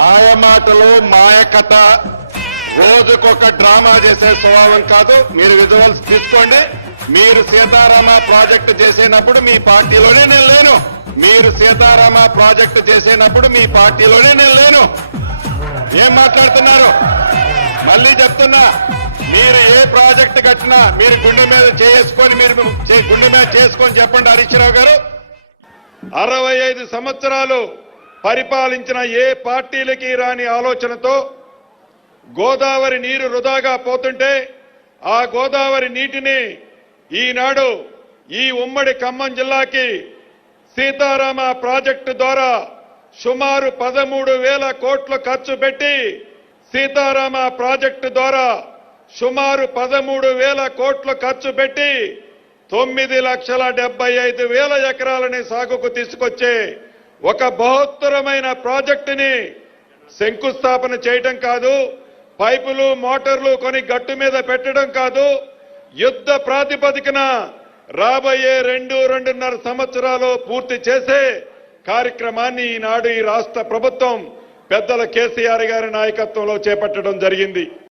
మాయమాటలు మాయకథ రోజుకొక డ్రామా చేసే స్వభావం కాదు. మీరు విజువల్స్ తీసుకోండి. మీరు సీతారామ ప్రాజెక్టు చేసినప్పుడు మీ పార్టీలోనే నేను లేను. మీరు సీతారామ ప్రాజెక్టు చేసినప్పుడు మీ పార్టీలోనే నేను లేను. ఏం మాట్లాడుతున్నారు? మళ్ళీ చెప్తున్నా, మీరు ఏ ప్రాజెక్టు కట్టినా మీరు గుండె మీద చేసుకొని గుండె మీద చేసుకొని చెప్పండి. హరీష్ రావు గారు 65 సంవత్సరాలు పరిపాలించిన ఏ పార్టీలకి రాని ఆలోచనతో గోదావరి నీరు వృధాగా పోతుంటే ఆ గోదావరి నీటిని ఈనాడు ఈ ఉమ్మడి ఖమ్మం జిల్లాకి సీతారామ ప్రాజెక్టు ద్వారా సుమారు 13,000 కోట్లు ఖర్చు పెట్టి సీతారామ ప్రాజెక్టు ద్వారా సుమారు 13,000 కోట్లు ఖర్చు పెట్టి 9,75,000 ఎకరాలని సాగుకు తీసుకొచ్చే ఒక బృహత్తరమైన ప్రాజెక్టుని శంకుస్థాపన చేయడం కాదు, పైపులు మోటార్లు కొని గట్టు మీద పెట్టడం కాదు, యుద్ధ ప్రాతిపదికన రాబోయే 2-2.5 సంవత్సరాలు పూర్తి చేసే కార్యక్రమాన్ని ఈనాడు ఈ రాష్ట్ర ప్రభుత్వం పెద్దల కేసీఆర్ గారి నాయకత్వంలో చేపట్టడం జరిగింది.